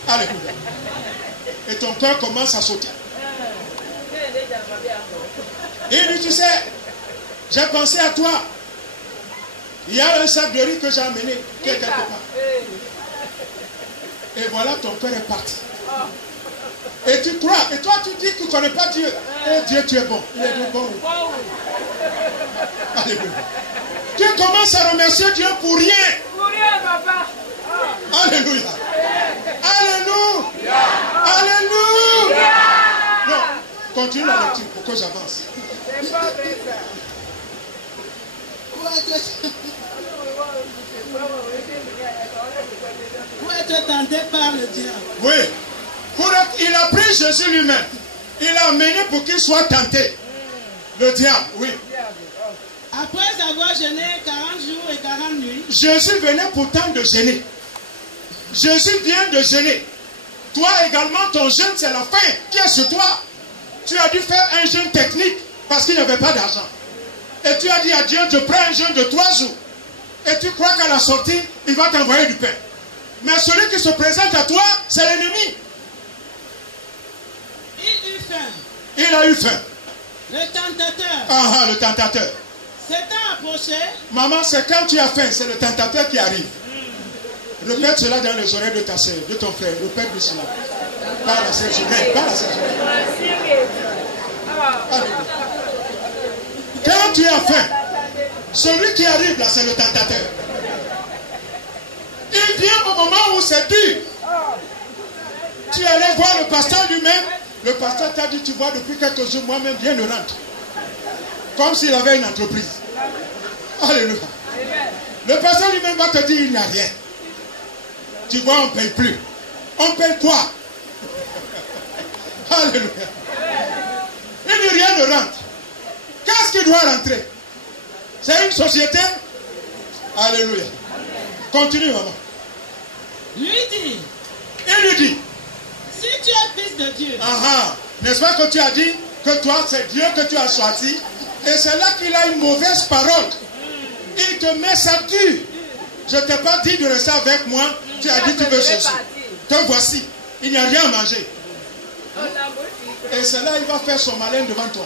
Alléluia. Et ton cœur commence à sauter. Il dit, tu sais, j'ai pensé à toi. Il y a un sac de riz que j'ai amené quelque part. Et voilà, ton cœur est parti. Et tu crois, et toi tu dis que tu ne connais pas Dieu. Et Dieu, tu es bon. Il est bon. Alléluia. Tu commences à remercier Dieu pour rien. Pour rien, papa. Alléluia. Alléluia. Alléluia. Non, continue la lecture pour que j'avance. C'est pas vrai ça. Pour être tenté par le diable. Oui. Il a pris Jésus lui-même. Il l'a amené pour qu'il soit tenté. Le diable, oui. Après avoir jeûné 40 jours et 40 nuits. Jésus venait pourtant de jeûner. Jésus vient de jeûner. Toi également, ton jeûne, c'est la faim qui est sur toi. Tu as dû faire un jeûne technique parce qu'il n'y avait pas d'argent. Et tu as dit à Dieu, je prends un jeûne de 3 jours. Et tu crois qu'à la sortie, il va t'envoyer du pain. Mais celui qui se présente à toi, c'est l'ennemi. Il eut faim. Il a eu faim. Le tentateur Ah, le tentateur. s'étant approché, Maman, c'est quand tu as faim, c'est le tentateur qui arrive. Répète cela dans les oreilles de ta soeur, de ton frère. Répète-lui cela. Parle à ses oreilles. Parle à ses oreilles. Alléluia. Quand tu as faim, celui qui arrive là, c'est le tentateur. Il vient au moment où c'est dur. Tu allais voir le pasteur lui-même. Le pasteur t'a dit, tu vois, depuis quelques jours, moi-même, rien ne rentre. Comme s'il avait une entreprise. Alléluia. Le pasteur lui-même va te dire, il n'y a rien. Tu vois, on ne paye plus. On paye quoi? Alléluia. Il dit, rien ne rentre. Qu'est-ce qui doit rentrer? C'est une société. Alléluia. Continue, maman. lui dit, Il lui dit, si tu es fils de Dieu, n'est-ce pas que tu as dit que toi, c'est Dieu que tu as choisi? Et c'est là qu'il a une mauvaise parole. Il te met ça dur. Je ne t'ai pas dit de rester avec moi. Tu as dit tu veux Jésus. Te voici. Il n'y a rien à manger. Et c'est là il va faire son malin devant toi.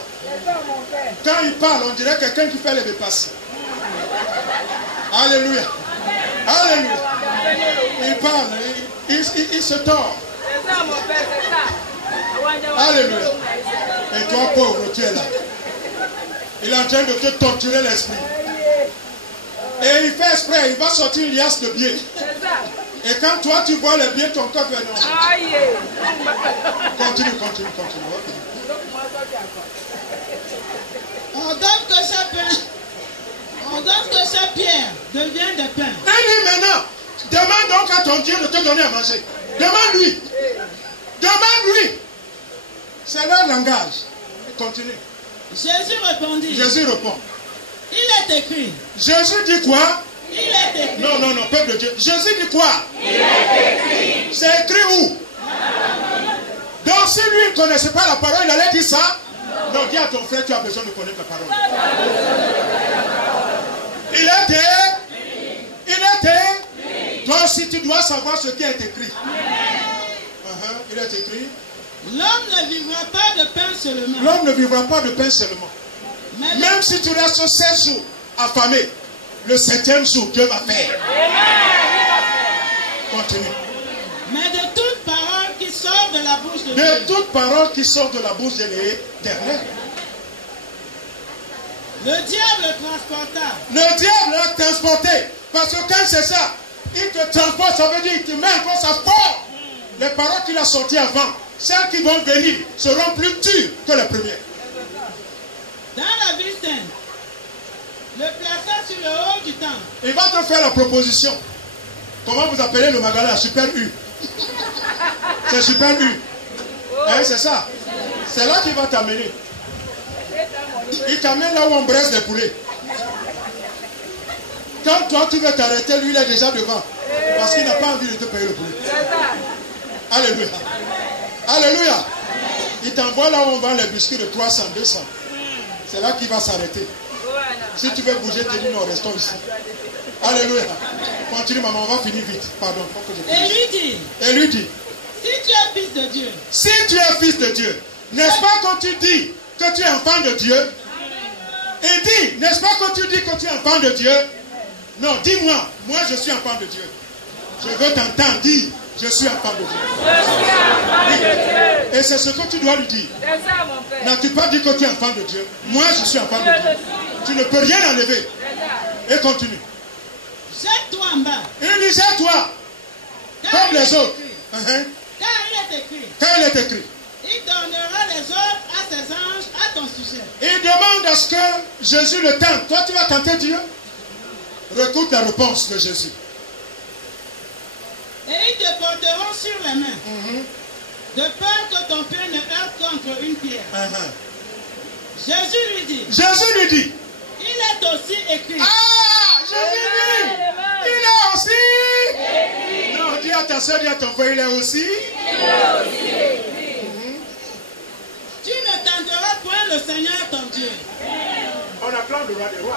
Quand il parle, on dirait quelqu'un qui fait les dépasses. Alléluia. Alléluia. Il parle, il se tord. Alléluia. Et toi, pauvre, tu es là. Il est en train de te torturer l'esprit. Et il fait exprès, il va sortir une liasse de billets. Et quand toi tu vois les billets, ton corps fait non. Continue. on donne que ce pierre devienne des pains. Et lui maintenant, demande donc à ton Dieu de te donner à manger. Demande-lui. Demande-lui. C'est leur langage. Continue. Jésus répondit. Jésus répond. Il est écrit. Jésus dit quoi? Il est écrit. Non, peuple de Dieu. Jésus dit quoi? Il est écrit. C'est écrit où? Donc si lui ne connaissait pas la parole, il allait dire ça? Non, dis à ton frère, tu as besoin de connaître la parole. Il était. Toi aussi tu dois savoir ce qui est écrit. Il est écrit. L'homme ne vivra pas de pain seulement. L'homme ne vivra pas de pain seulement. Même si tu restes 16 jours affamé, le 7e jour, Dieu va faire. Continue. Mais de toute parole qui sort de la bouche de Dieu. De toute parole qui sort de la bouche de l'Éternel. Le diable transporta. Le diable l'a transporté. Parce que quand c'est ça, il te transporte, ça veut dire qu'il te met encore sa force. Les paroles qu'il a sorties avant, celles qui vont venir, seront plus dures que les premières. Dans la ville sainte, le plaça sur le haut du temple. Il va te faire la proposition. Comment vous appelez le Magala? Super U. C'est Super U. C'est ça. C'est là qu'il va t'amener. Il t'amène là où on braise les poulets. Quand toi tu veux t'arrêter, lui il est déjà devant. Parce qu'il n'a pas envie de te payer le poulet. Alléluia. Alléluia. Il t'envoie là où on vend les biscuits de 300, 200. C'est là qu'il va s'arrêter. Si tu veux bouger, tu dis non, restons ici. Alléluia. Continue, maman, on va finir vite. Pardon. Et lui dit. Si tu es fils de Dieu. Si tu es fils de Dieu. N'est-ce pas quand tu dis que tu es enfant de Dieu? Et dis, n'est-ce pas quand tu dis que tu es enfant de Dieu? Non, dis-moi, moi je suis enfant de Dieu. Je veux t'entendre dire, je suis enfant de Dieu. Je suis enfant de Dieu. Et c'est ce que tu dois lui dire. C'est ça, mon père. N'as-tu pas dit que tu es enfant de Dieu? Moi je suis enfant de Dieu. Tu ne peux rien enlever. Et continue. Jette-toi en bas. Il dit, jette-toi. Comme les autres. Car il est écrit. Quand il est écrit. Il donnera les ordres à ses anges à ton sujet. Il demande à ce que Jésus le tente. Toi, tu vas tenter Dieu? Écoute la réponse de Jésus. Et ils te porteront sur les mains. De peur que ton pied ne heurte contre une pierre. Jésus lui dit. Jésus lui dit. Il est aussi écrit. Ah! Jésus lui dit. Il est aussi. Écrit. Non, dis à ta soeur, dis à ton frère, il est aussi. Il est aussi écrit. Tu ne tenteras point le Seigneur ton Dieu. On acclame le roi des rois.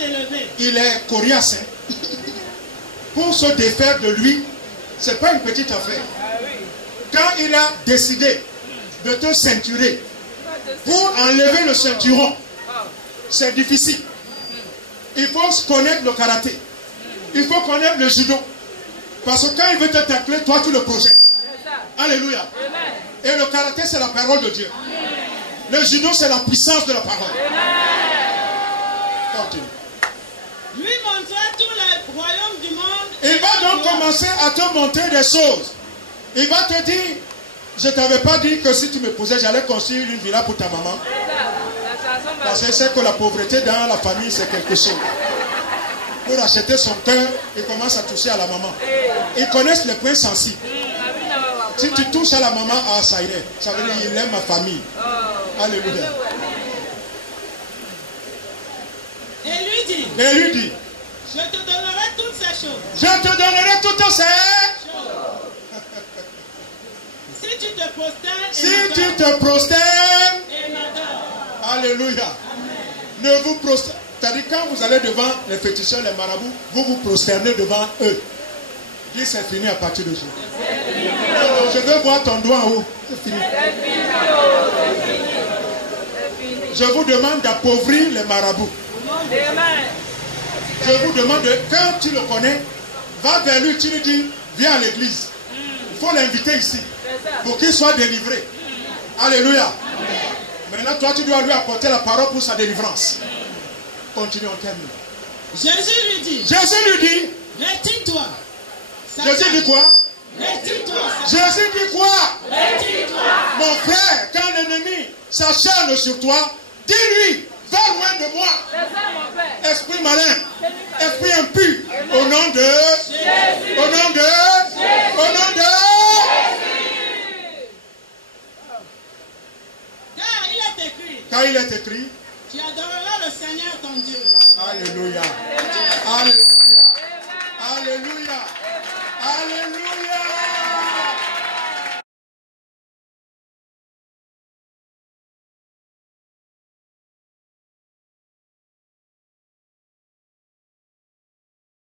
s'élever. Il est coriace. Hein. Pour se défaire de lui, ce n'est pas une petite affaire. Quand il a décidé de te ceinturer, pour enlever le ceinturon, c'est difficile. Il faut connaître le karaté. Il faut connaître le judo. Parce que quand il veut te tacler, toi tu le projettes. Alléluia. Et le karaté, c'est la parole de Dieu. Le judo, c'est la puissance de la parole. Continue. Lui montra tous les royaumes du monde. Il va donc commencer à te montrer des choses. Il va te dire, je ne t'avais pas dit que si tu me posais, j'allais construire une villa pour ta maman. Parce que c'est que la pauvreté dans la famille, c'est quelque chose. Pour acheter son cœur, il commence à toucher à la maman. Ils connaissent les points sensibles. Si tu touches à la maman, ah ça y est, ça veut dire qu'il aime ma famille. Alléluia. Et lui dit, je te donnerai toutes ces choses. Je te donnerai toutes ces choses. Si tu te prosternes, si tu te prosternes, et m'adores. Alléluia. Amen. Ne vous prosternez. C'est-à-dire quand vous allez devant les féticheurs, les marabouts, vous vous prosternez devant eux. Dis c'est fini à partir de aujourd'hui. Je veux voir ton doigt en haut. C'est fini. Je vous demande d'appauvrir les marabouts. Je vous demande, quand tu le connais, va vers lui, tu lui dis, viens à l'église. Il faut l'inviter ici pour qu'il soit délivré. Alléluia. Maintenant, toi, tu dois lui apporter la parole pour sa délivrance. Continue, on termine. Jésus lui dit, retire-toi. Jésus dit quoi? Retire-toi. Jésus dit quoi? Retire-toi. Mon frère, quand l'ennemi s'acharne sur toi, dis-lui, va loin de moi. Esprit malin, esprit impur, au nom de Jésus. Au nom de Jésus. Au nom de Jésus. Car il est écrit, tu adoreras le Seigneur ton Dieu. Alléluia. Alléluia. Alléluia. Alléluia.